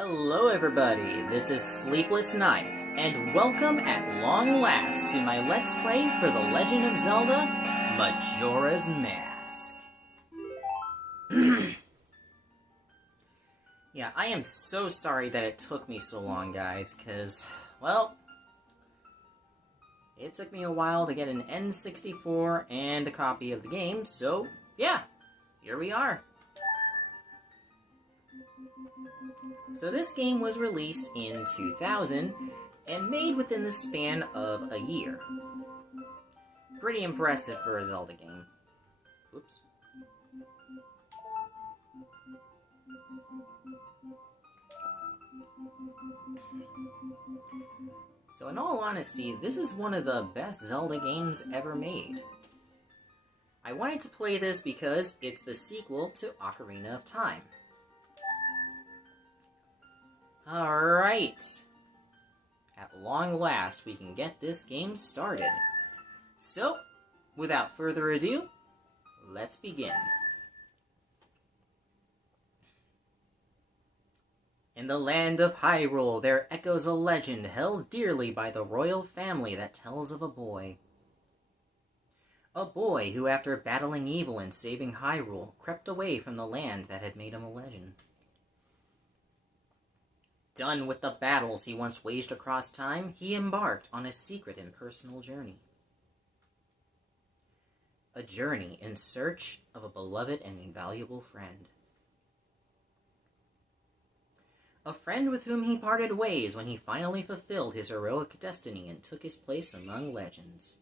Hello everybody, this is Sleepless Night, and welcome at long last to my Let's Play for The Legend of Zelda, Majora's Mask. Yeah, I am so sorry that it took me so long, guys, because, well, it took me a while to get an N64 and a copy of the game, so, yeah, here we are. So this game was released in 2000 and made within the span of a year. Pretty impressive for a Zelda game. Oops. So in all honesty, this is one of the best Zelda games ever made. I wanted to play this because it's the sequel to Ocarina of Time. Alright. At long last, we can get this game started. So, without further ado, let's begin. In the land of Hyrule, there echoes a legend held dearly by the royal family that tells of a boy. A boy who, after battling evil and saving Hyrule, crept away from the land that had made him a legend. Done with the battles he once waged across time, he embarked on a secret and personal journey. A journey in search of a beloved and invaluable friend. A friend with whom he parted ways when he finally fulfilled his heroic destiny and took his place among legends.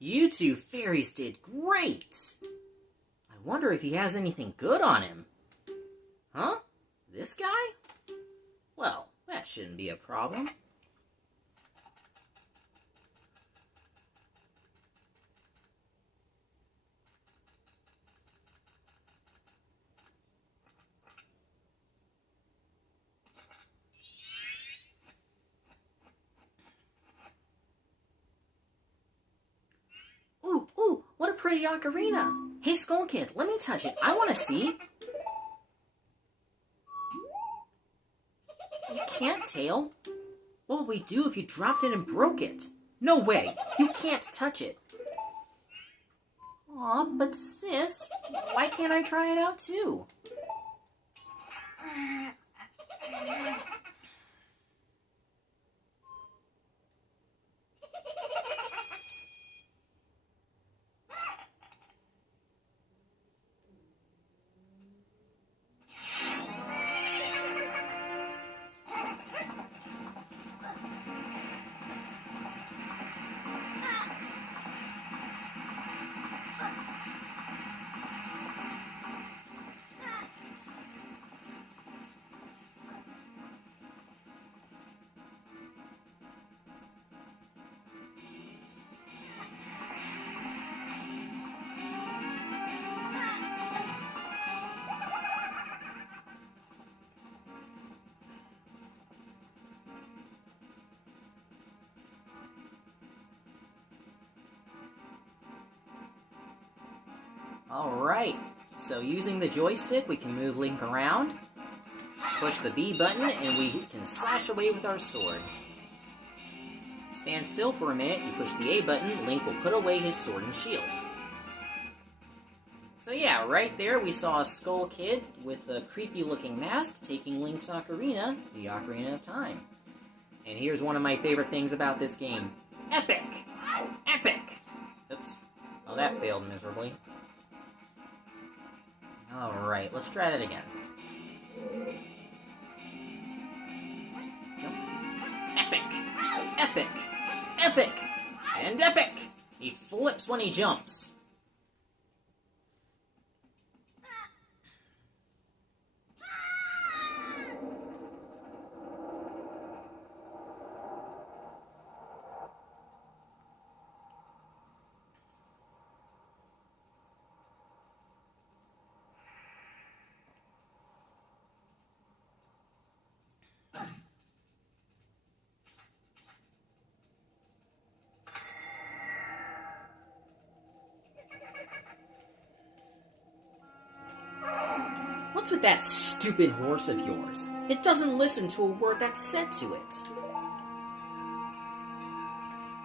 You two fairies did great! I wonder if he has anything good on him. Huh? This guy? Well, that shouldn't be a problem. Ooh, what a pretty ocarina! Hey, Skull Kid, let me touch it. I want to see. You can't, Tail. What would we do if you dropped it and broke it? No way! You can't touch it. Aw, but sis, why can't I try it out too? Alright, so using the joystick, we can move Link around, push the B button, and we can slash away with our sword. Stand still for a minute, you push the A button, Link will put away his sword and shield. So yeah, right there we saw a Skull Kid with a creepy-looking mask taking Link's ocarina, the Ocarina of Time. And here's one of my favorite things about this game. Epic! Epic! Oops. Well, that failed miserably. Alright, let's try that again. Jump. Epic! Epic! Epic! And epic! He flips when he jumps. What's with that stupid horse of yours? It doesn't listen to a word that's said to it.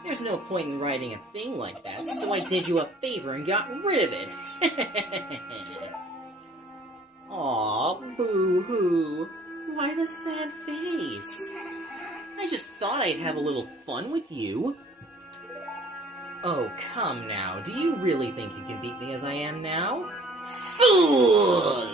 There's no point in writing a thing like that, so I did you a favor and got rid of it. Aw, boo-hoo. Why the sad face? I just thought I'd have a little fun with you. Oh, come now. Do you really think you can beat me as I am now? Fool!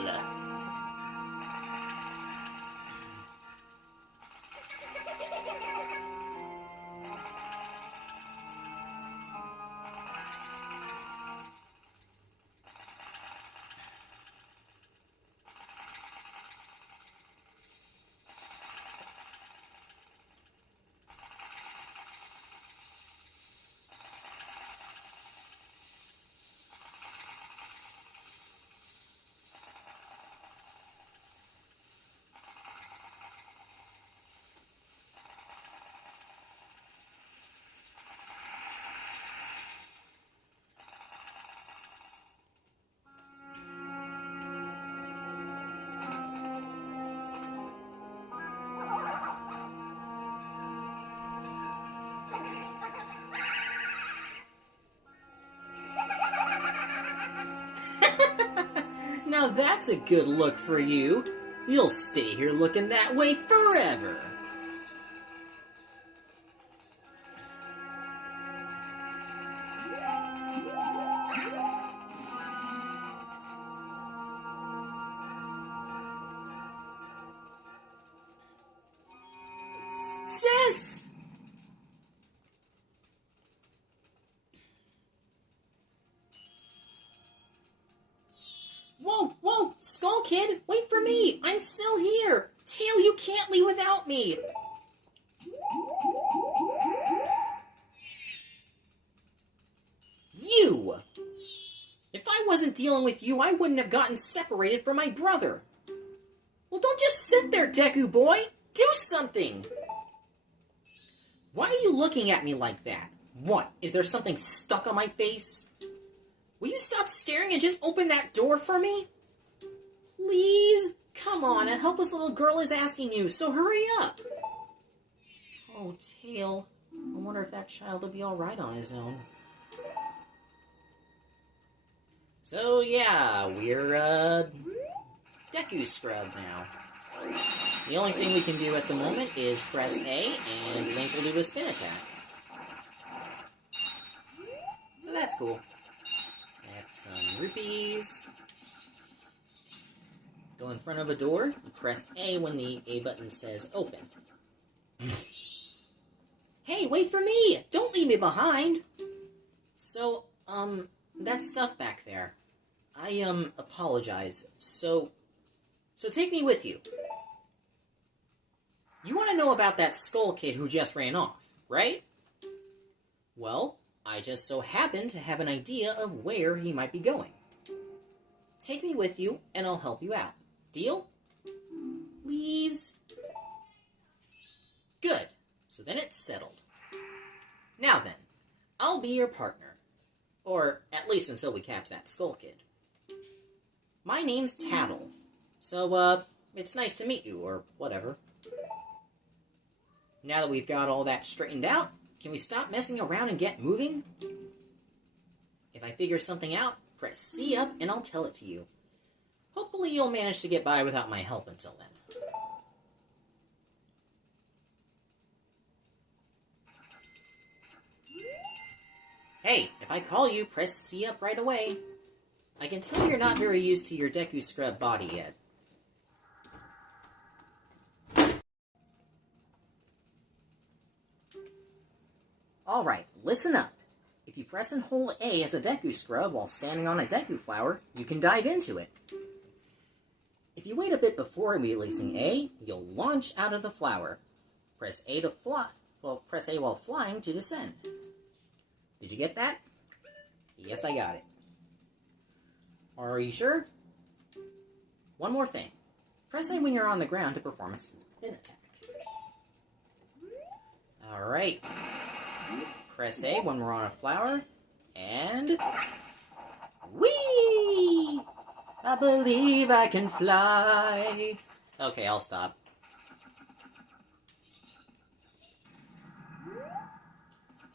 Now that's a good look for you. You'll stay here looking that way forever. Sis! Whoa! Skull Kid, wait for me! I'm still here! Tail, you can't leave without me! You! If I wasn't dealing with you, I wouldn't have gotten separated from my brother. Well, don't just sit there, Deku boy! Do something! Why are you looking at me like that? What, is there something stuck on my face? Will you stop staring and just open that door for me? Please? Come on, a helpless little girl is asking you, so hurry up. Oh, Tail. I wonder if that child will be alright on his own. So, yeah, we're, Deku Scrub now. The only thing we can do at the moment is press A, and Link will do a spin attack. So that's cool. Get some rupees. Go in front of a door, and press A when the A button says open. Hey, wait for me! Don't leave me behind! So, that stuff back there. I, apologize. So take me with you. You want to know about that Skull Kid who just ran off, right? Well, I just so happen to have an idea of where he might be going. Take me with you, and I'll help you out. Deal? Please? Good. So then it's settled. Now then, I'll be your partner. Or, at least until we catch that Skull Kid. My name's Tattle. So, it's nice to meet you, or whatever. Now that we've got all that straightened out, Can we stop messing around and get moving? If I figure something out, press C up and I'll tell it to you. Hopefully you'll manage to get by without my help until then. Hey, if I call you, press C up right away. I can tell you're not very used to your Deku Scrub body yet. Alright, listen up. If you press and hold A as a Deku Scrub while standing on a Deku Flower, you can dive into it. If you wait a bit before releasing A, you'll launch out of the flower. Press A to fly. Well, press A while flying to descend. Did you get that? Yes, I got it. Are you sure? One more thing. Press A when you're on the ground to perform a spin attack. Alright. Press A when we're on a flower. And... whee! I believe I can fly. Okay, I'll stop.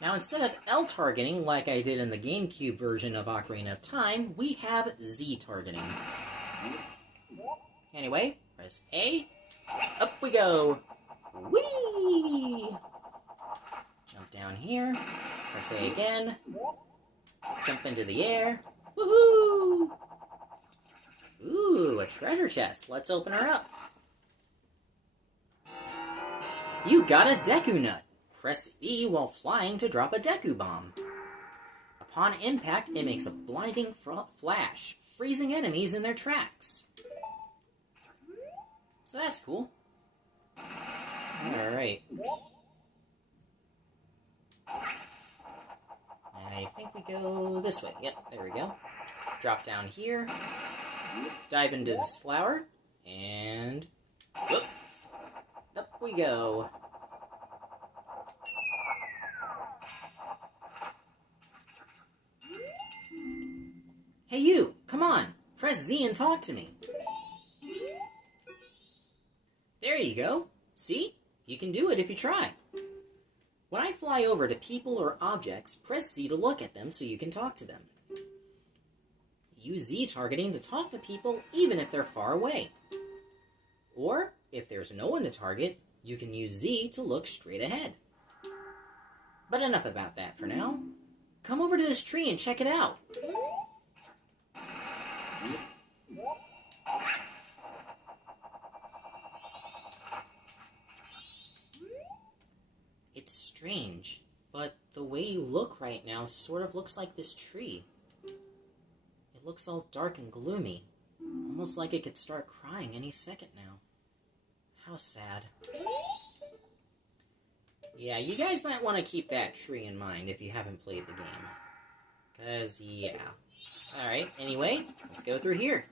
Now, instead of L targeting, like I did in the GameCube version of Ocarina of Time, we have Z targeting. Anyway, press A, up we go! Whee! Jump down here, press A again, jump into the air, woohoo! Ooh, a treasure chest. Let's open her up. You got a Deku Nut. Press E while flying to drop a Deku Bomb. Upon impact, it makes a blinding flash, freezing enemies in their tracks. So that's cool. Alright. I think we go this way. Yep, there we go. Drop down here. Dive into this flower. And... whoop! Up we go. Hey you! Come on! Press Z and talk to me! There you go! See? You can do it if you try. When I fly over to people or objects, press Z to look at them so you can talk to them. Use Z targeting to talk to people even if they're far away. Or, if there's no one to target, you can use Z to look straight ahead. But enough about that for now. Come over to this tree and check it out! It's strange, but the way you look right now sort of looks like this tree. It looks all dark and gloomy, almost like it could start crying any second now. How sad. Yeah, you guys might want to keep that tree in mind if you haven't played the game. 'Cause, yeah. Alright, anyway, let's go through here.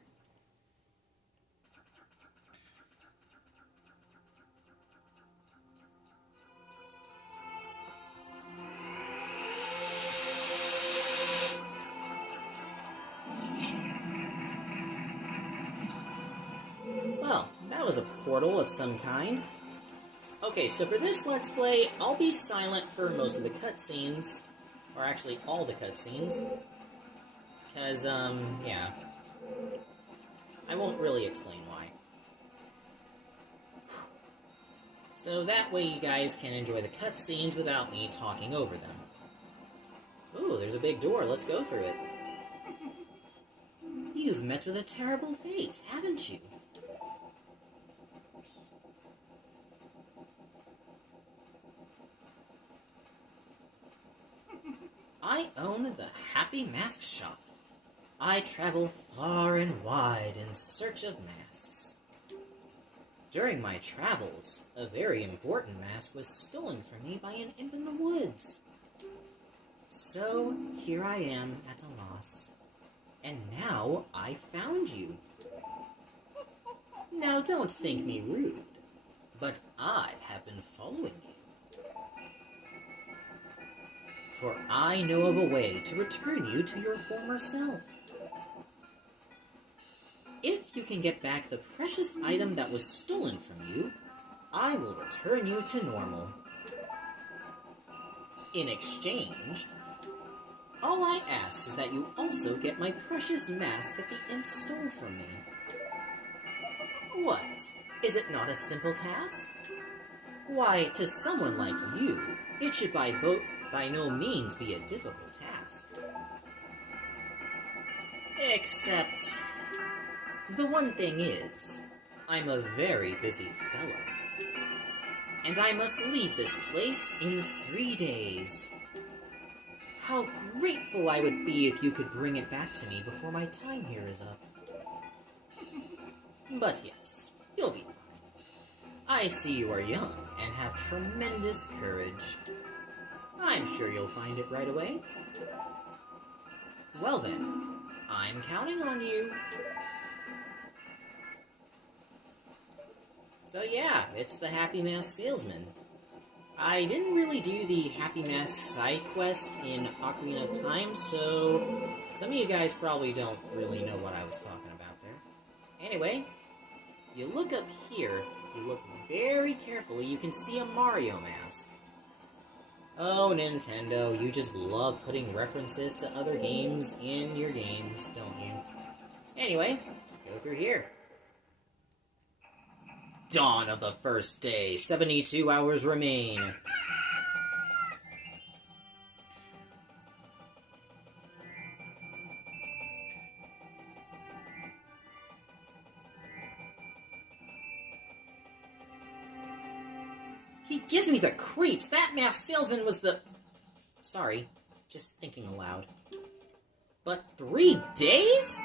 Well, that was a portal of some kind. Okay, so for this Let's Play, I'll be silent for most of the cutscenes. Or actually, all the cutscenes. Because, yeah. I won't really explain why. So that way you guys can enjoy the cutscenes without me talking over them. Ooh, there's a big door. Let's go through it. You've met with a terrible fate, haven't you? I own the Happy Mask Shop. I travel far and wide in search of masks. During my travels, a very important mask was stolen from me by an imp in the woods. So, here I am at a loss. And now I found you. Now don't think me rude, but I have been following you. For I know of a way to return you to your former self. If you can get back the precious item that was stolen from you, I will return you to normal. In exchange, all I ask is that you also get my precious mask that the imp stole from me. What? Is it not a simple task? Why, to someone like you, it should by no means be a difficult task. Except, the one thing is, I'm a very busy fellow. And I must leave this place in 3 days. How grateful I would be if you could bring it back to me before my time here is up. But yes, you'll be fine. I see you are young and have tremendous courage. I'm sure you'll find it right away. Well then, I'm counting on you. So yeah, it's the Happy Mask Salesman. I didn't really do the Happy Mask side quest in Ocarina of Time, so some of you guys probably don't really know what I was talking about there. Anyway, if you look up here, if you look very carefully, you can see a Mario mask. Oh, Nintendo, you just love putting references to other games in your games, don't you? Anyway, let's go through here. Dawn of the first day, 72 hours remain. He gives me the creeps. That masked salesman was the... Sorry, just thinking aloud. But 3 days?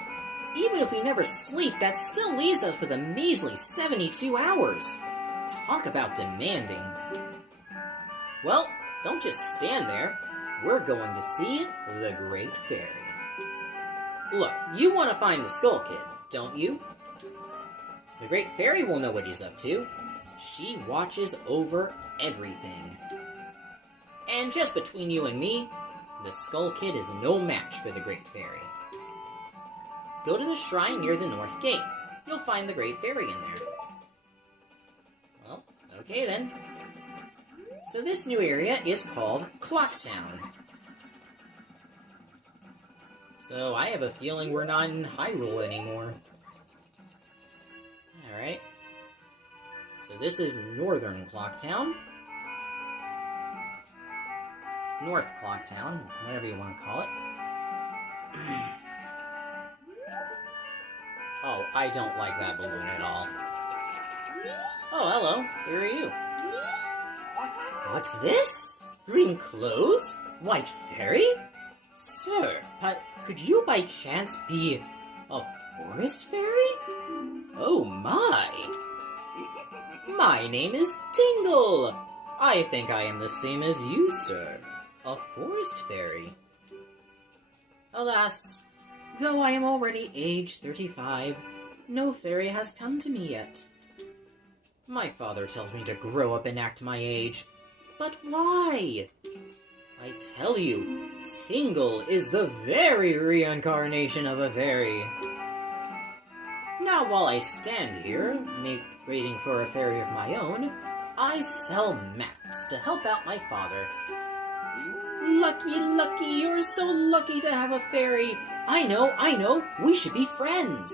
Even if we never sleep, that still leaves us with a measly 72 hours. Talk about demanding. Well, don't just stand there. We're going to see the Great Fairy. Look, you want to find the Skull Kid, don't you? The Great Fairy will know what he's up to. She watches over everything. And just between you and me, the Skull Kid is no match for the Great Fairy. Go to the shrine near the North Gate. You'll find the Great Fairy in there. Well, okay then. So this new area is called Clock Town. So I have a feeling we're not in Hyrule anymore. Alright. So this is Northern Clock Town. North Clock Town, whatever you want to call it. Oh, I don't like that balloon at all. Oh, hello. Where are you? What's this? Green clothes? White fairy? Sir, could you by chance be a forest fairy? Oh my! My name is Tingle! I think I am the same as you, sir. A forest fairy. Alas, though I am already age 35, no fairy has come to me yet. My father tells me to grow up and act my age. But why? I tell you, Tingle is the very reincarnation of a fairy. Now while I stand here, waiting for a fairy of my own, I sell maps to help out my father. Lucky, lucky, you're so lucky to have a fairy. I know, we should be friends.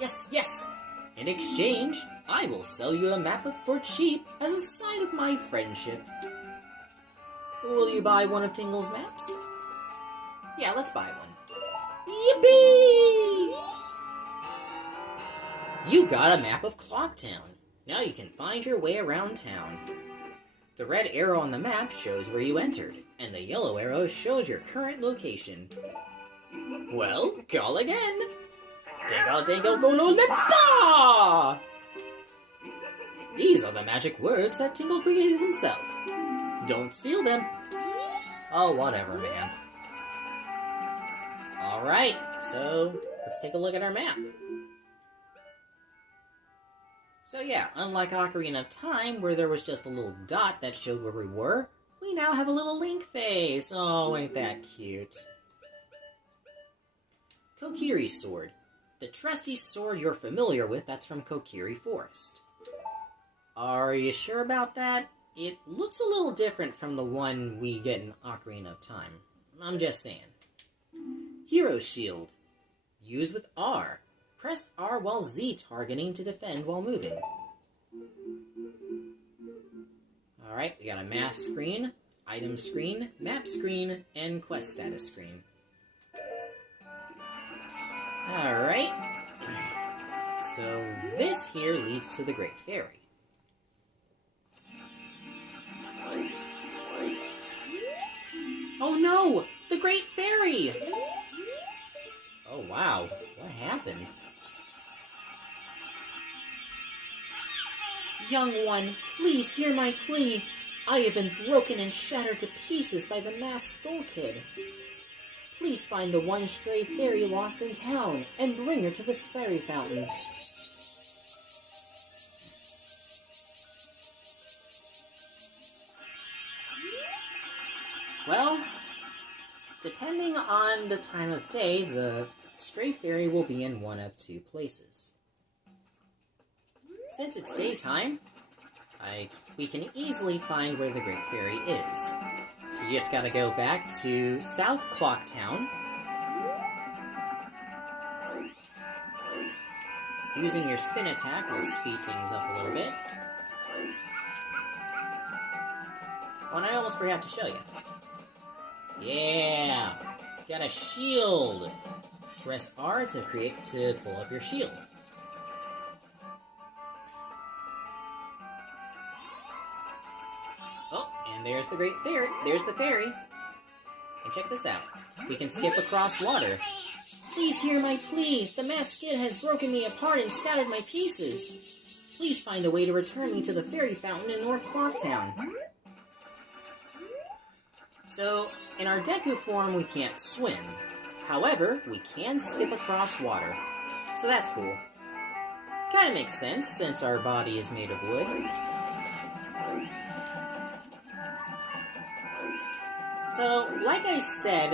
Yes, yes. In exchange, I will sell you a map for cheap as a sign of my friendship. Will you buy one of Tingle's maps? Yeah, let's buy one. Yippee! You got a map of Clock Town. Now you can find your way around town. The red arrow on the map shows where you entered, and the yellow arrow shows your current location. Well, call again! Dingle, dingle, gololeba! These are the magic words that Tingle created himself. Don't steal them. Oh, whatever, man. Alright, so let's take a look at our map. So yeah, unlike Ocarina of Time, where there was just a little dot that showed where we were, we now have a little Link face. Oh, ain't that cute. Kokiri's sword. The trusty sword you're familiar with that's from Kokiri Forest. Are you sure about that? it looks a little different from the one we get in Ocarina of Time. I'm just saying. Hero Shield. Use with R. Press R while Z targeting to defend while moving. Alright, we got a mask screen, item screen, map screen, and quest status screen. Alright. So this here leads to the Great Fairy. Oh no! The Great Fairy! Oh wow, what happened? Young one, please hear my plea. I have been broken and shattered to pieces by the masked Skull Kid. Please find the one stray fairy lost in town and bring her to this fairy fountain. Well, depending on the time of day, the stray fairy will be in one of two places. Since it's daytime, we can easily find where the Great Fairy is. So you just gotta go back to South Clock Town. Using your spin attack will speed things up a little bit. Oh, and I almost forgot to show you. Yeah! Got a shield! Press R to pull up your shield. Oh, and there's the Great Fairy. There's the fairy. And check this out. We can skip across water. Please hear my plea. The masked kid has broken me apart and scattered my pieces. Please find a way to return me to the fairy fountain in North Clocktown. So, in our Deku form, we can't swim. However, we can skip across water. So that's cool. Kinda makes sense, since our body is made of wood. So, like I said,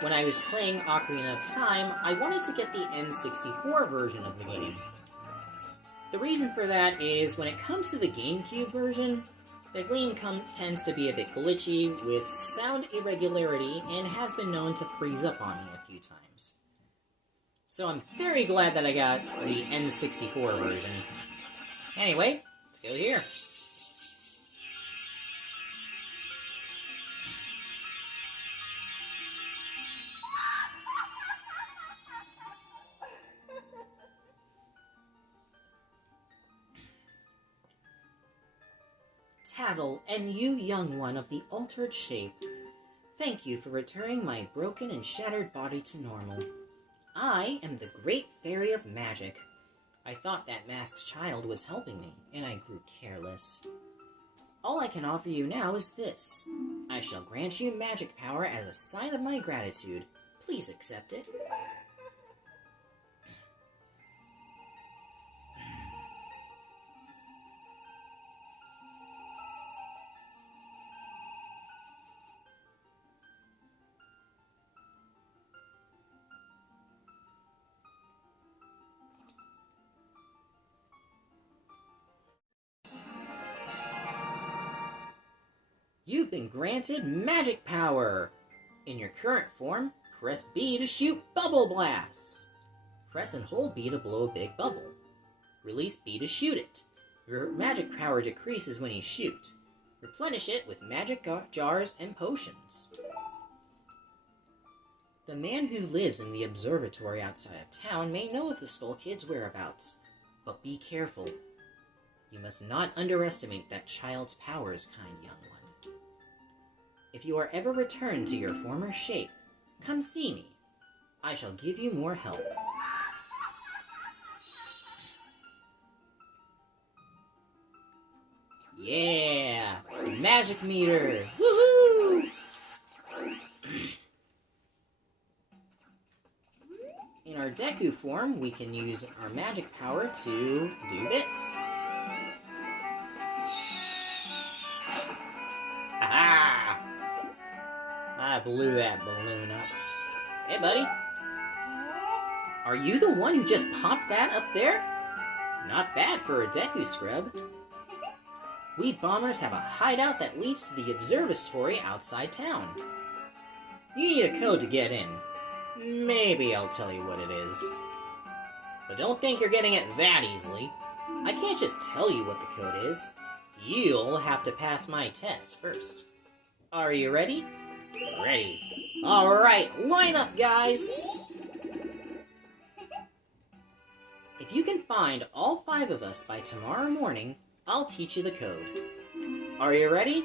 when I was playing Ocarina of Time, I wanted to get the N64 version of the game. The reason for that is, when it comes to the GameCube version, the game tends to be a bit glitchy, with sound irregularity, and has been known to freeze up on me a few times. So I'm very glad that I got the N64 version. Anyway, let's go here. Tattle, and you, young one of the altered shape, thank you for returning my broken and shattered body to normal. I am the Great Fairy of Magic. I thought that masked child was helping me, and I grew careless. All I can offer you now is this. I shall grant you magic power as a sign of my gratitude. Please accept it. You've been granted magic power! In your current form, press B to shoot bubble blasts. Press and hold B to blow a big bubble. Release B to shoot it. Your magic power decreases when you shoot. Replenish it with magic jars and potions. The man who lives in the observatory outside of town may know of the Skull Kid's whereabouts, but be careful. You must not underestimate that child's powers, kind young one. If you are ever returned to your former shape, come see me. I shall give you more help. Yeah! Magic meter! Woohoo! In our Deku form, we can use our magic power to do this. Aha! I blew that balloon up. Hey, buddy. Are you the one who just popped that up there? Not bad for a Deku scrub. We bombers have a hideout that leads to the observatory outside town. You need a code to get in. Maybe I'll tell you what it is. But don't think you're getting it that easily. I can't just tell you what the code is. You'll have to pass my test first. Are you ready? Ready. Alright, line up, guys! If you can find all 5 of us by tomorrow morning, I'll teach you the code. Are you ready?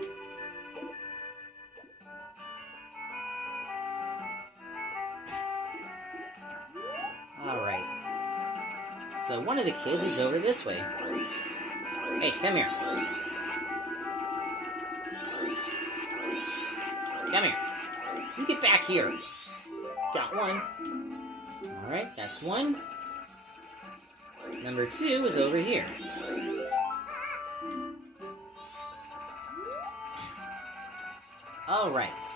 Alright. So one of the kids is over this way. Hey, come here. Come here. You get back here. Got one. Alright, that's one. Number 2 is over here. Alright.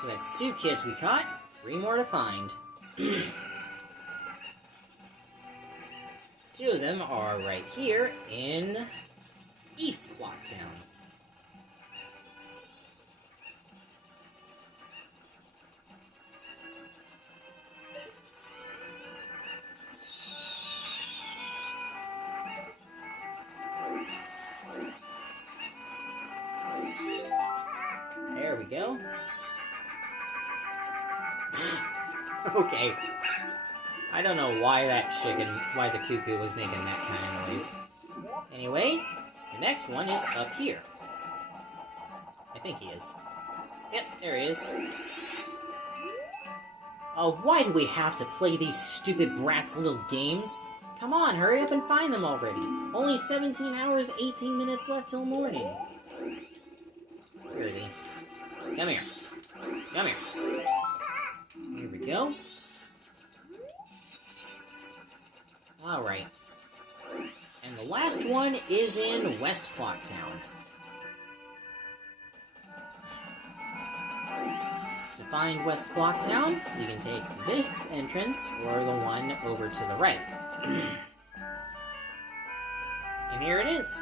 So that's 2 kids we caught, 3 more to find. 2 of them are right here in East Clocktown. There we go. Okay. I don't know why why the cuckoo was making that kind of noise. Anyway, the next one is up here. I think he is. Yep, there he is. Oh, why do we have to play these stupid brats' little games? Come on, hurry up and find them already. Only 17 hours, 18 minutes left till morning. Where is he? Come here. Come here. Here we go. Alright. And the last one is in West Clocktown. To find West Clocktown, you can take this entrance or the one over to the right. And here it is.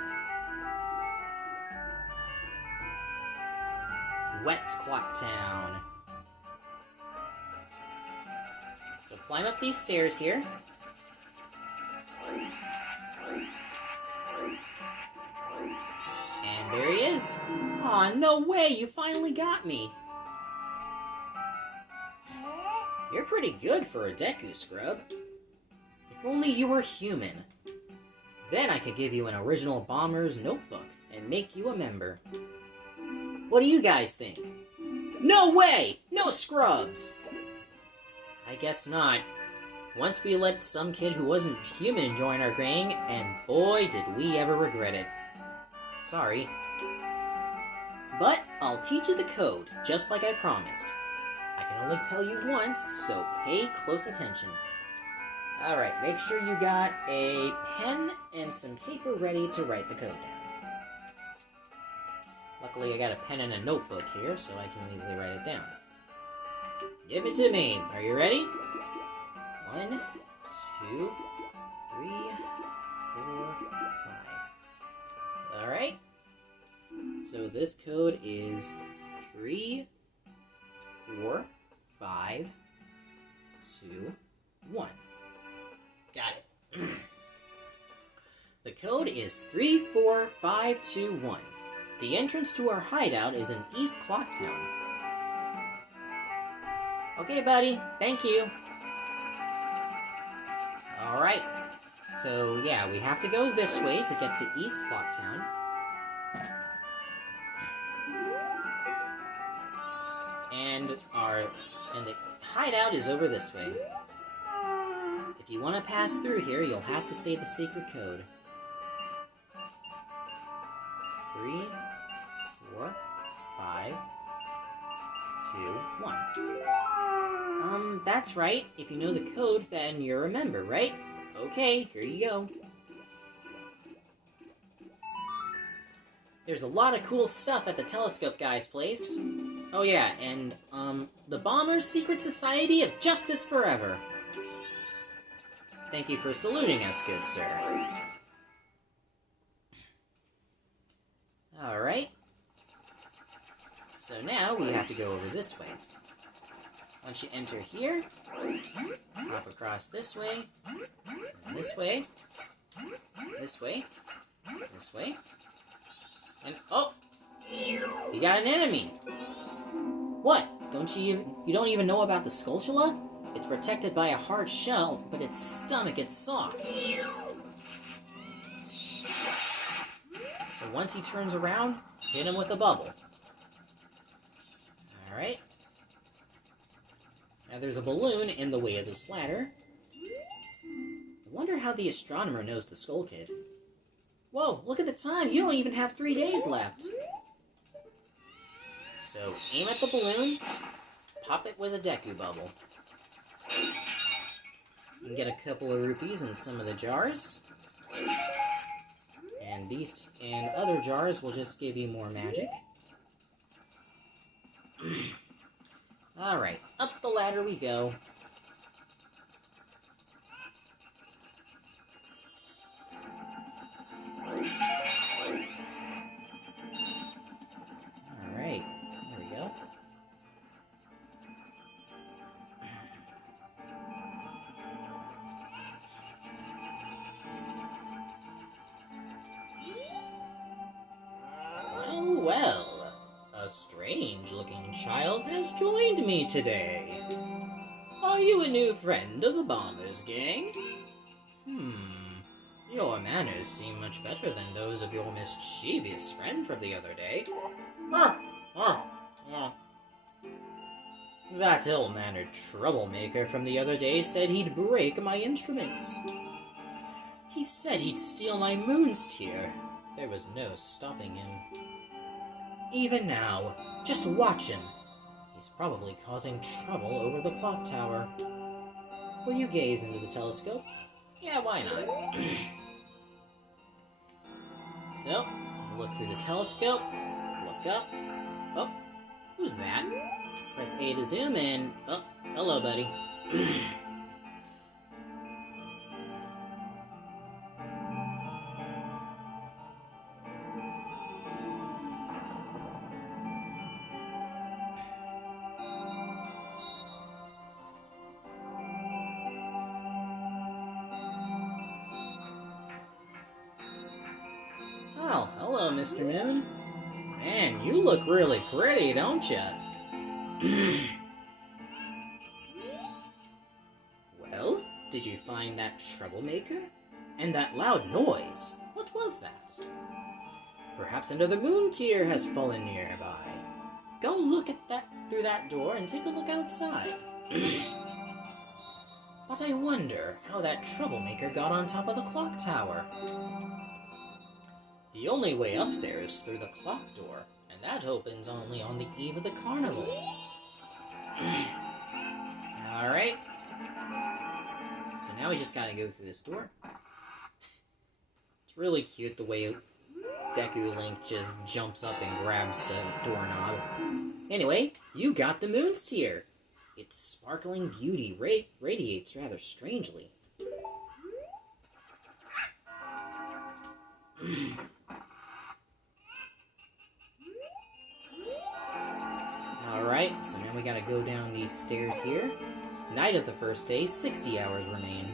West Clocktown. So climb up these stairs here. And there he is. Aw, no way, you finally got me. You're pretty good for a Deku scrub. If only you were human. Then I could give you an original Bomber's notebook and make you a member. What do you guys think? No way! No scrubs! I guess not. Once we let some kid who wasn't human join our gang, and boy did we ever regret it. Sorry. But I'll teach you the code, just like I promised. I can only tell you once, so pay close attention. Alright, make sure you got a pen and some paper ready to write the code down. Luckily I got a pen and a notebook here, so I can easily write it down. Give it to me. Are you ready? 1, 2, 3, 4, 5. Alright. So this code is 3, 4, 5, 2, 1. Got it. The code is 34521. The entrance to our hideout is in East Clocktown. Okay, buddy. Thank you. Alright. So, yeah, we have to go this way to get to East Clocktown. And the hideout is over this way. If you want to pass through here, you'll have to say the secret code. 3, 4, 5, 2, 1. That's right. If you know the code, then you're a member, right? Okay, here you go. There's a lot of cool stuff at the Telescope Guy's place. Oh yeah, and, the Bomber's Secret Society of Justice Forever. Thank you for saluting us, good sir. Alright. So now we have to go over this way. Once you enter here, hop across this way, and this way, this way, this way, and oh! You got an enemy! What? You don't even know about the Skulltula? It's protected by a hard shell, but its stomach is soft. So once he turns around, hit him with a bubble. Alright. Now there's a balloon in the way of this ladder. I wonder how the astronomer knows the Skull Kid. Whoa, look at the time! You don't even have 3 days left! So, aim at the balloon, pop it with a Deku bubble. You can get a couple of rupees in some of the jars. And these and other jars will just give you more magic. Alright, up the ladder we go. Alright, there we go. Well, a strange-looking child has joined me today. Are you a new friend of the Bombers gang? Your manners seem much better than those of your mischievous friend from the other day. That ill-mannered troublemaker from the other day said he'd break my instruments. He said he'd steal my moon's tear. There was no stopping him. Even now, just watch him. He's probably causing trouble over the clock tower. Will you gaze into the telescope? Yeah, why not? So, look through the telescope, look up. Oh, who's that? Press A to zoom in. Oh, hello, buddy. Oh, hello, Mr. Moon. Man, you look really pretty, don't ya? Well, did you find that troublemaker? And that loud noise? What was that? Perhaps another moon tear has fallen nearby. Go look at that through that door and take a look outside. But I wonder how that troublemaker got on top of the clock tower. The only way up there is through the clock door, and that opens only on the eve of the carnival. Alright. So now we just gotta go through this door. It's really cute the way Deku Link just jumps up and grabs the doorknob. Anyway, you got the moon's tear. Its sparkling beauty radiates rather strangely. Alright, so now we gotta go down these stairs here. Night of the first day, 60 hours remain.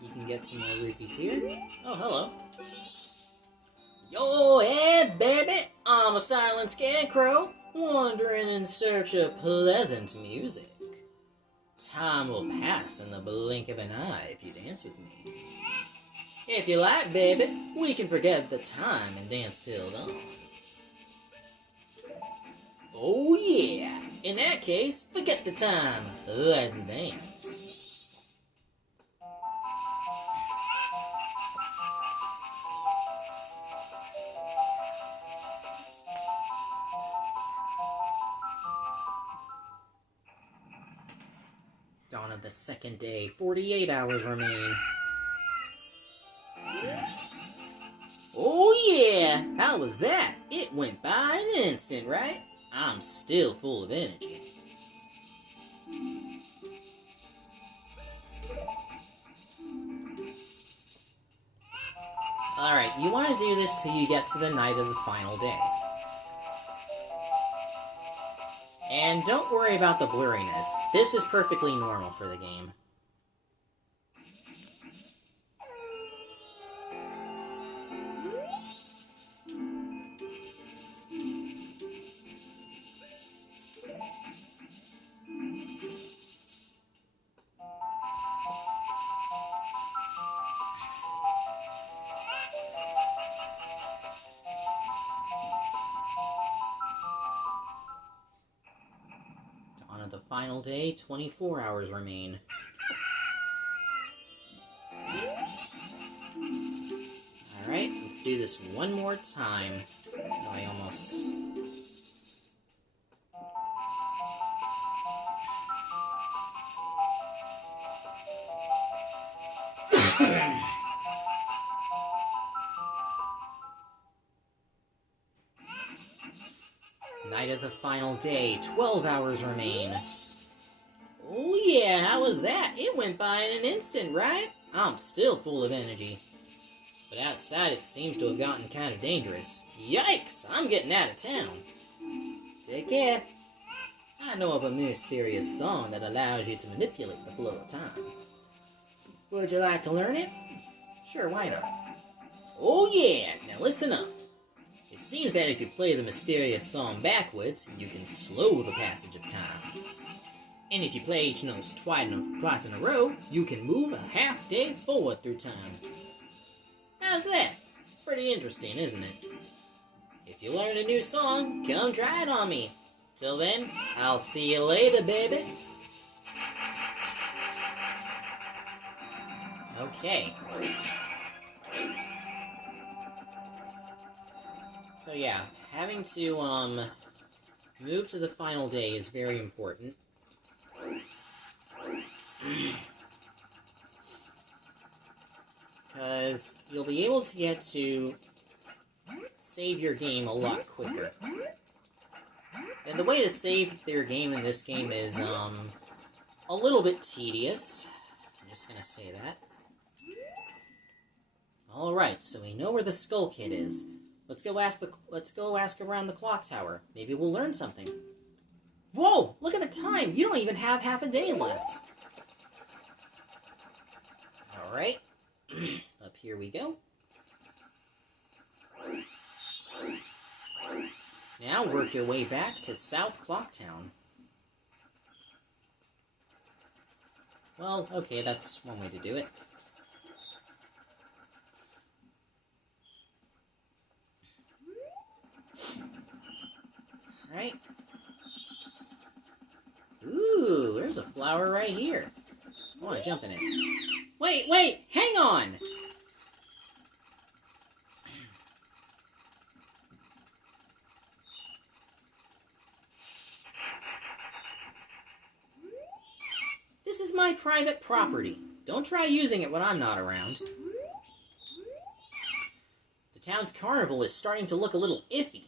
You can get some more rupees here. Oh, hello. Yo, hey, baby! I'm a silent scarecrow, wandering in search of pleasant music. Time will pass in the blink of an eye if you dance with me. If you like, baby, we can forget the time and dance till dawn. Oh yeah! In that case, forget the time. Let's dance. Dawn of the second day, 48 hours remain. Oh yeah! How was that? It went by an instant, right? I'm still full of energy. Alright, you want to do this till you get to the night of the final day. And don't worry about the blurriness. This is perfectly normal for the game. Dawn of the final day, 24 hours remain. Alright, let's do this one more time. Oh, I almost... Night of the final day, 12 hours remain. Oh yeah, how was that? It went by in an instant, right? I'm still full of energy. But outside it seems to have gotten kind of dangerous. Yikes! I'm getting out of town. Take care. I know of a mysterious song that allows you to manipulate the flow of time. Would you like to learn it? Sure, why not? Oh yeah! Now listen up. It seems that if you play the mysterious song backwards, you can slow the passage of time. And if you play each note twice in a row, you can move a half day forward through time. How's that? Pretty interesting, isn't it? If you learn a new song, come try it on me. Till then, I'll see you later, baby. Okay. So yeah, having to, move to the final day is very important. Because you'll be able to get to save your game a lot quicker. And the way to save your game in this game is, a little bit tedious. I'm just gonna say that. Alright, so we know where the Skull Kid is. Let's go ask around the clock tower. Maybe we'll learn something. Whoa! Look at the time! You don't even have half a day left! Alright. Up here we go. Now work your way back to South Clocktown. Well, okay, that's one way to do it. Alright. Ooh, there's a flower right here. I want to jump in it. Wait! Hang on! This is my private property. Don't try using it when I'm not around. The town's carnival is starting to look a little iffy.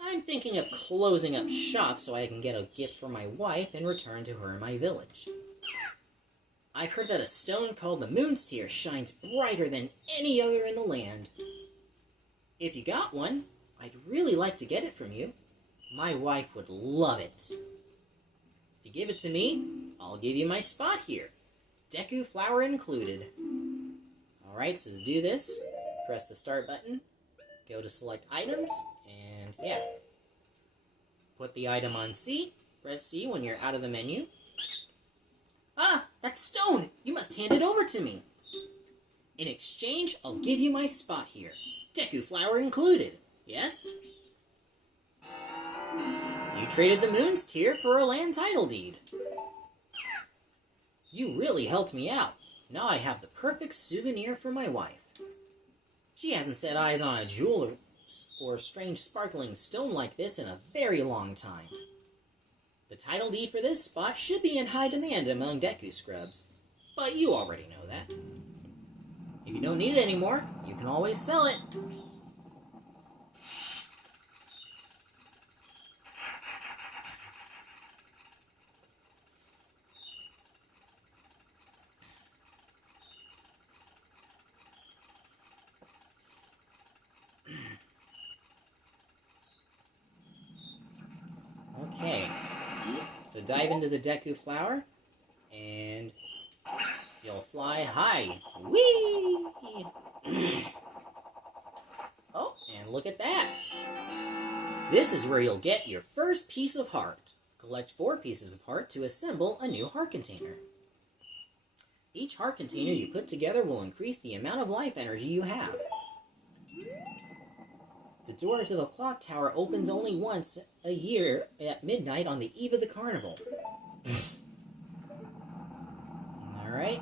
I'm thinking of closing up shop so I can get a gift for my wife and return to her in my village. I've heard that a stone called the Moon's Tear shines brighter than any other in the land. If you got one, I'd really like to get it from you. My wife would love it. If you give it to me, I'll give you my spot here. Deku flower included. Alright, so to do this, press the start button, go to select items, and yeah. Put the item on C, press C when you're out of the menu. Ah, that's stone! You must hand it over to me. In exchange, I'll give you my spot here. Deku flower included. Yes? You traded the Moon's Tear for a land title deed. You really helped me out. Now I have the perfect souvenir for my wife. She hasn't set eyes on a jewel or strange sparkling stone like this in a very long time. The title deed for this spot should be in high demand among Deku scrubs, but you already know that. If you don't need it anymore, you can always sell it. So dive into the Deku Flower, and you'll fly high. Whee! Oh, and look at that. This is where you'll get your first piece of heart. Collect 4 pieces of heart to assemble a new heart container. Each heart container you put together will increase the amount of life energy you have. The door to the clock tower opens only once a year at midnight on the eve of the carnival. Alright.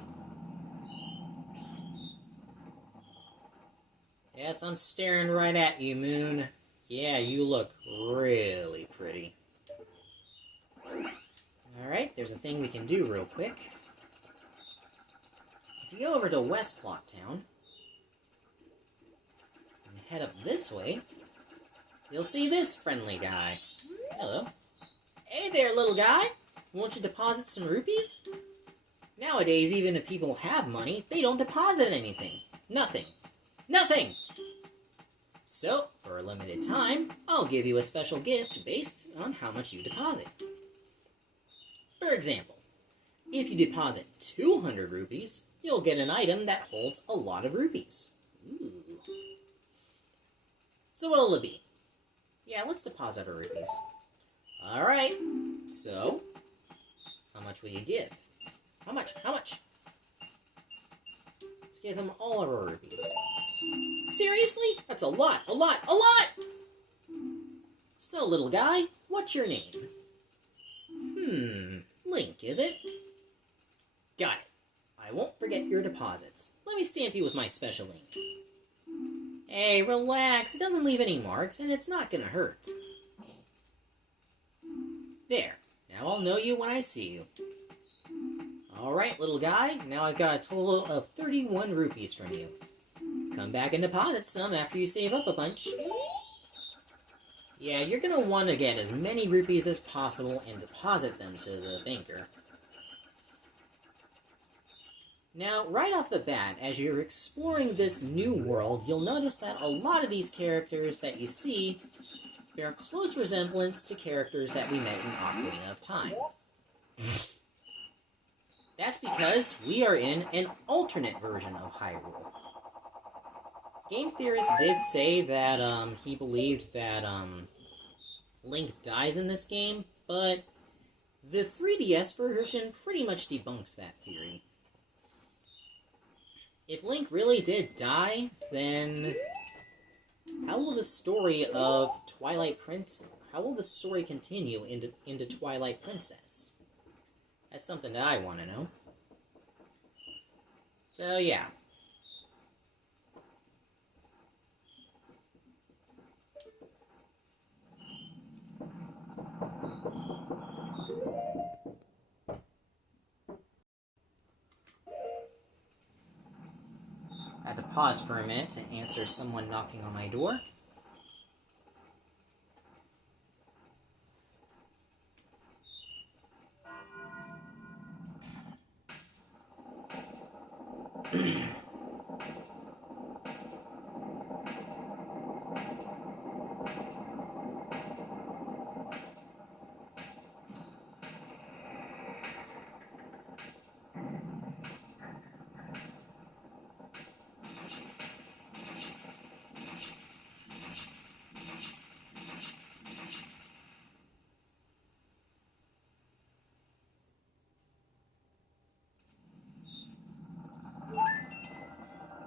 Yes, I'm staring right at you, Moon. Yeah, you look really pretty. Alright, there's a thing we can do real quick. If you go over to West Clock Town, and head up this way, you'll see this friendly guy. Hello. Hey there, little guy. Won't you deposit some rupees? Nowadays, even if people have money, they don't deposit anything. Nothing. Nothing! So, for a limited time, I'll give you a special gift based on how much you deposit. For example, if you deposit 200 rupees, you'll get an item that holds a lot of rupees. Ooh. So what'll it be? Yeah, let's deposit our rupees. Alright, so, how much will you give? How much? How much? Let's give him all of our rupees. Seriously? That's a lot, a lot, a lot! So, little guy, what's your name? Link, is it? Got it. I won't forget your deposits. Let me stamp you with my special ink. Hey, relax. It doesn't leave any marks, and it's not gonna hurt. There. Now I'll know you when I see you. Alright, little guy. Now I've got a total of 31 rupees from you. Come back and deposit some after you save up a bunch. Yeah, you're gonna want to get as many rupees as possible and deposit them to the banker. Now, right off the bat, as you're exploring this new world, you'll notice that a lot of these characters that you see bear close resemblance to characters that we met in Ocarina of Time. That's because we are in an alternate version of Hyrule. Game theorists did say that he believed that Link dies in this game, but the 3DS version pretty much debunks that theory. If Link really did die, then how will the story of how will the story continue into Twilight Princess? That's something that I want to know. So, yeah. I had to pause for a minute to answer someone knocking on my door.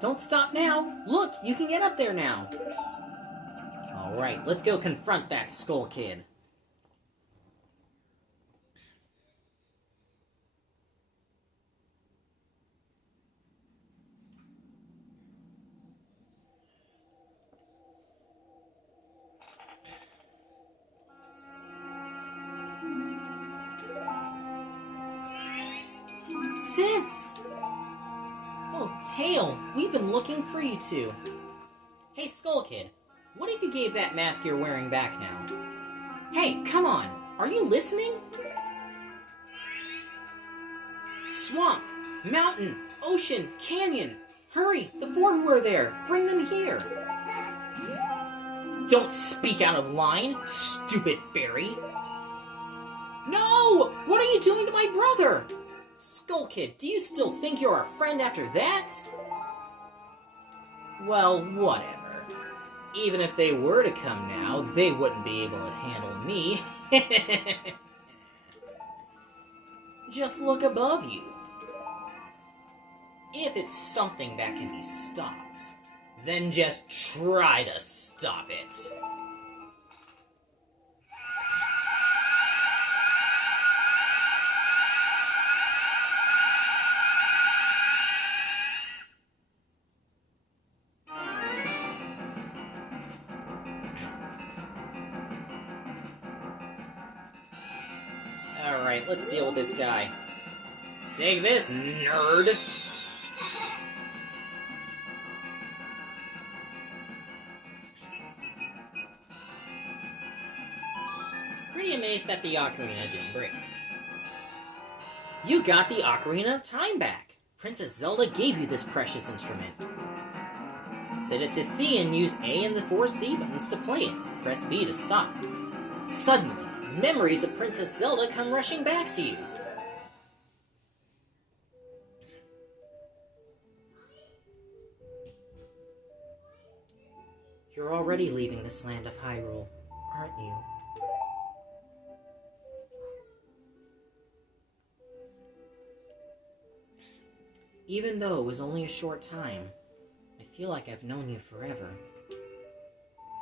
Don't stop now! Look, you can get up there now! Alright, let's go confront that Skull Kid. Sis! Oh, Tail, we've been looking for you two. Hey, Skull Kid, what if you gave that mask you're wearing back now? Hey, come on, are you listening? Swamp, mountain, ocean, canyon. Hurry, the 4 who are there, bring them here. Don't speak out of line, stupid fairy. No! No! What are you doing to my brother? Skull Kid, do you still think you're our friend after that? Well, whatever. Even if they were to come now, they wouldn't be able to handle me. Just look above you. If it's something that can be stopped, then just try to stop it. Alright, let's deal with this guy. Take this, nerd! Pretty amazed that the Ocarina didn't break. You got the Ocarina of Time back! Princess Zelda gave you this precious instrument. Set it to C and use A and the 4 C buttons to play it. Press B to stop. Suddenly, memories of Princess Zelda come rushing back to you. You're already leaving this land of Hyrule, aren't you? Even though it was only a short time, I feel like I've known you forever.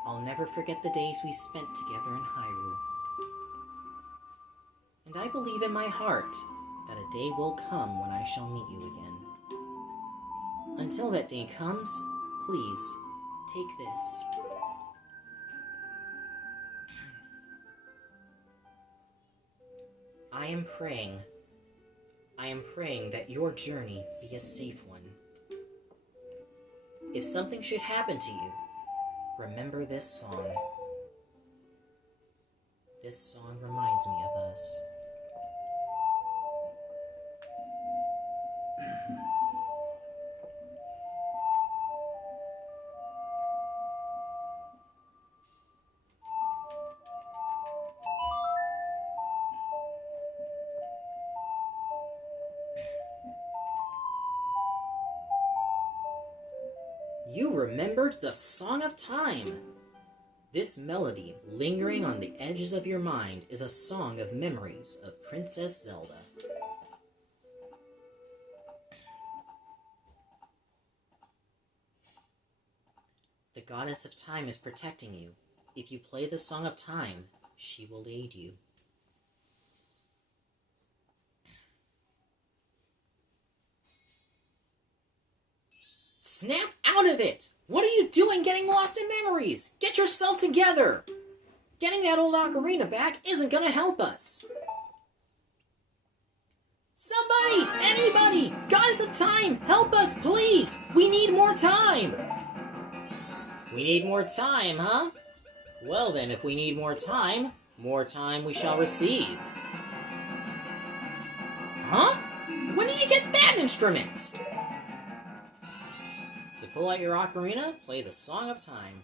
I'll never forget the days we spent together in Hyrule. And I believe in my heart that a day will come when I shall meet you again. Until that day comes, please, take this. I am praying that your journey be a safe one. If something should happen to you, remember this song. This song reminds me of us. You remembered the Song of Time! This melody, lingering on the edges of your mind, is a song of memories of Princess Zelda. The Goddess of Time is protecting you. If you play the Song of Time, she will aid you. Snap out of it! What are you doing getting lost in memories? Get yourself together! Getting that old ocarina back isn't gonna help us. Somebody! Anybody! Goddess of Time! Help us, please! We need more time! We need more time, huh? Well then, if we need more time we shall receive. Huh? When did you get that instrument? So pull out your ocarina, play the Song of Time.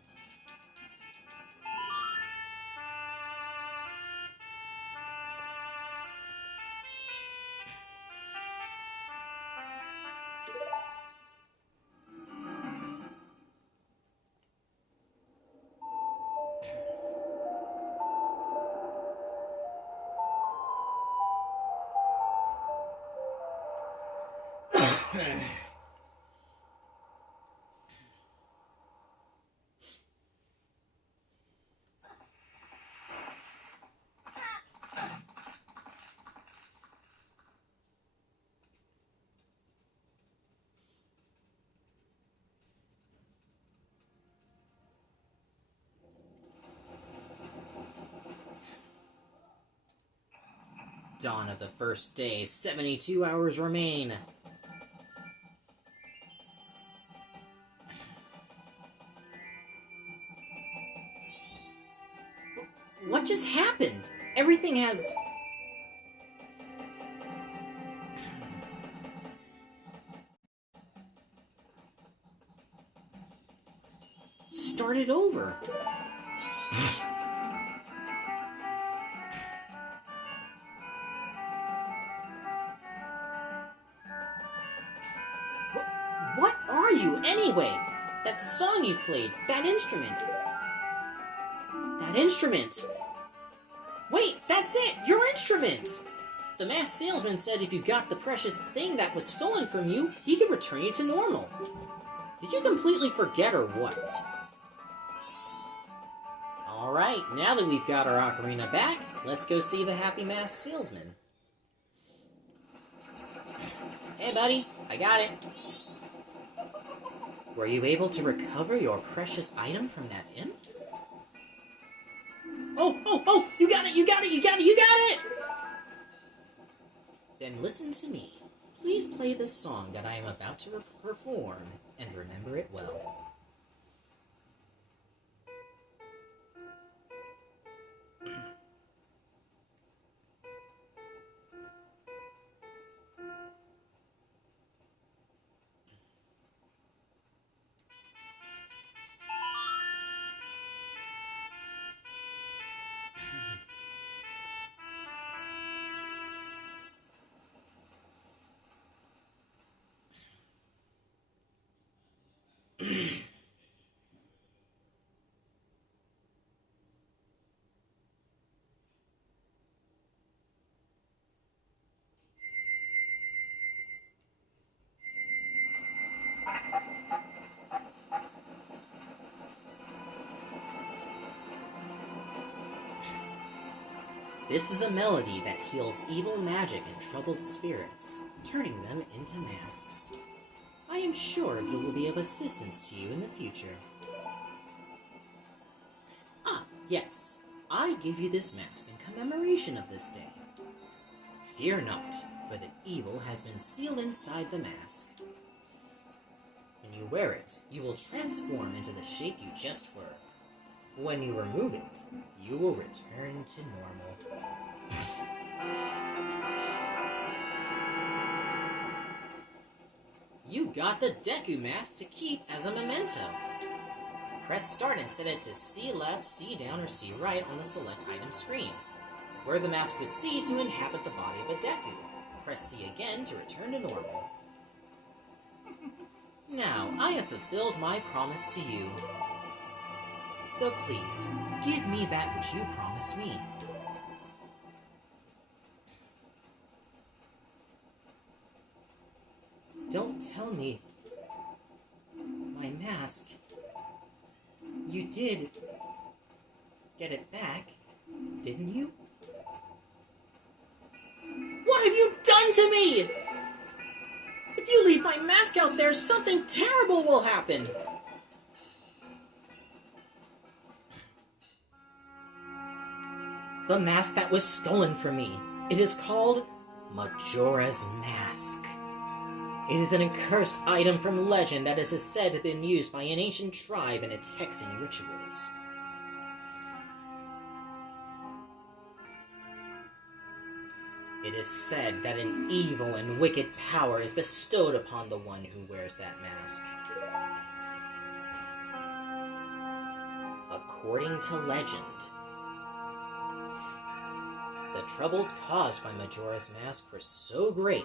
Dawn of the first day, 72 hours remain. What just happened? Everything has... started over. Anyway, that song you played, that instrument. That instrument! Wait, that's it! Your instrument! The masked salesman said if you got the precious thing that was stolen from you, he could return you to normal. Did you completely forget or what? Alright, now that we've got our ocarina back, let's go see the happy masked salesman. Hey buddy, I got it. Were you able to recover your precious item from that imp? Oh, you got it, you got it, you got it, you got it! Then listen to me. Please play this song that I am about to perform, and remember it well. This is a melody that heals evil magic and troubled spirits, turning them into masks. I am sure it will be of assistance to you in the future. Ah, yes. I give you this mask in commemoration of this day. Fear not, for the evil has been sealed inside the mask. When you wear it, you will transform into the shape you just were. When you remove it, you will return to normal. You got the Deku mask to keep as a memento. Press start and set it to C left, C down, or C right on the select item screen. Wear the mask with C to inhabit the body of a Deku. Press C again to return to normal. Now, I have fulfilled my promise to you. So please, give me that which you promised me. Don't tell me. My mask. You did get it back, didn't you? What have you done to me? If you leave my mask out there, something terrible will happen. The mask that was stolen from me. It is called Majora's Mask. It is an accursed item from legend that is said to have been used by an ancient tribe in its hexing rituals. It is said that an evil and wicked power is bestowed upon the one who wears that mask. According to legend, the troubles caused by Majora's Mask were so great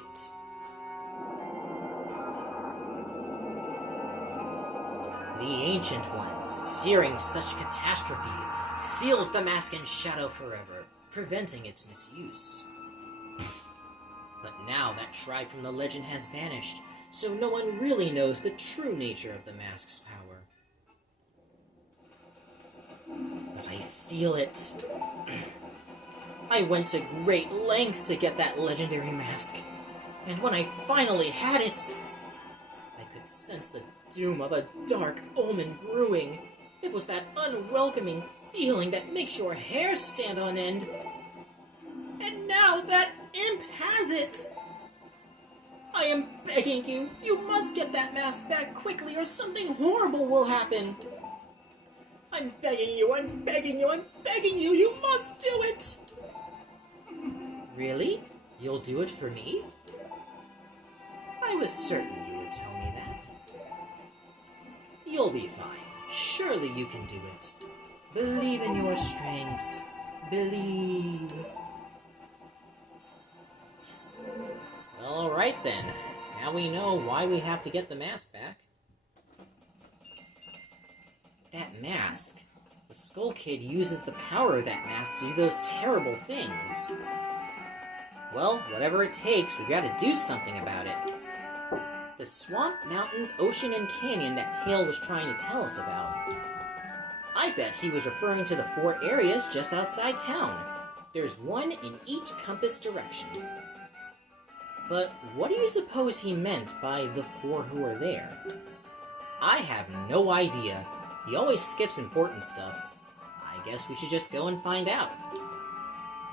the Ancient Ones, fearing such catastrophe, sealed the mask in shadow forever, preventing its misuse. But now that tribe from the legend has vanished, so no one really knows the true nature of the mask's power. But I feel it. I went to great lengths to get that legendary mask, and when I finally had it, I could sense the doom of a dark omen brewing. It was that unwelcoming feeling that makes your hair stand on end. And now that imp has it! I am begging you, you must get that mask back quickly or something horrible will happen. I'm begging you, I'm begging you, I'm begging you, you must do it! Really? You'll do it for me? I was certain you would tell me that. You'll be fine. Surely you can do it. Believe in your strengths. Believe. Alright then. Now we know why we have to get the mask back. That mask. The Skull Kid uses the power of that mask to do those terrible things. Well, whatever it takes, we've got to do something about it. The swamp, mountains, ocean, and canyon that Tail was trying to tell us about. I bet he was referring to the 4 areas just outside town. There's one in each compass direction. But what do you suppose he meant by the 4 who are there? I have no idea. He always skips important stuff. I guess we should just go and find out.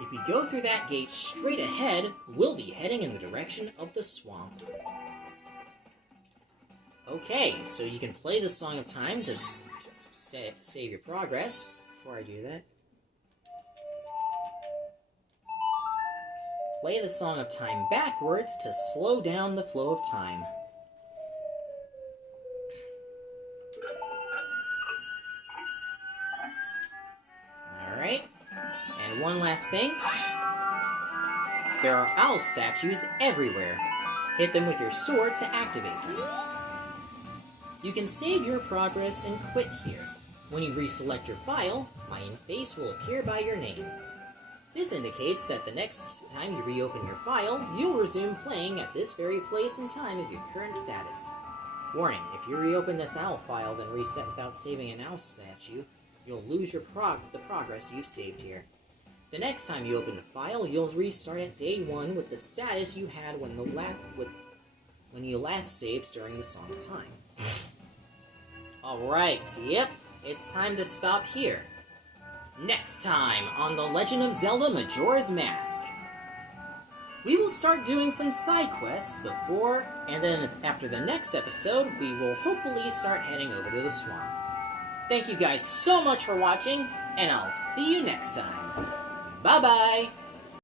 If we go through that gate straight ahead, we'll be heading in the direction of the swamp. Okay, so you can play the Song of Time to save your progress. Before I do that, play the Song of Time backwards to slow down the flow of time. Alright, and one last thing. There are owl statues everywhere. Hit them with your sword to activate them. You can save your progress and quit here. When you reselect your file, my face will appear by your name. This indicates that the next time you reopen your file, you'll resume playing at this very place and time of your current status. Warning, if you reopen this owl file then reset without saving an owl statue, you'll lose your the progress you've saved here. The next time you open the file, you'll restart at day 1 with the status you had when you last saved during the Song of Time. Alright, yep, it's time to stop here. Next time on The Legend of Zelda Majora's Mask. We will start doing some side quests before, and then after the next episode, we will hopefully start heading over to the swamp. Thank you guys so much for watching, and I'll see you next time. Bye-bye!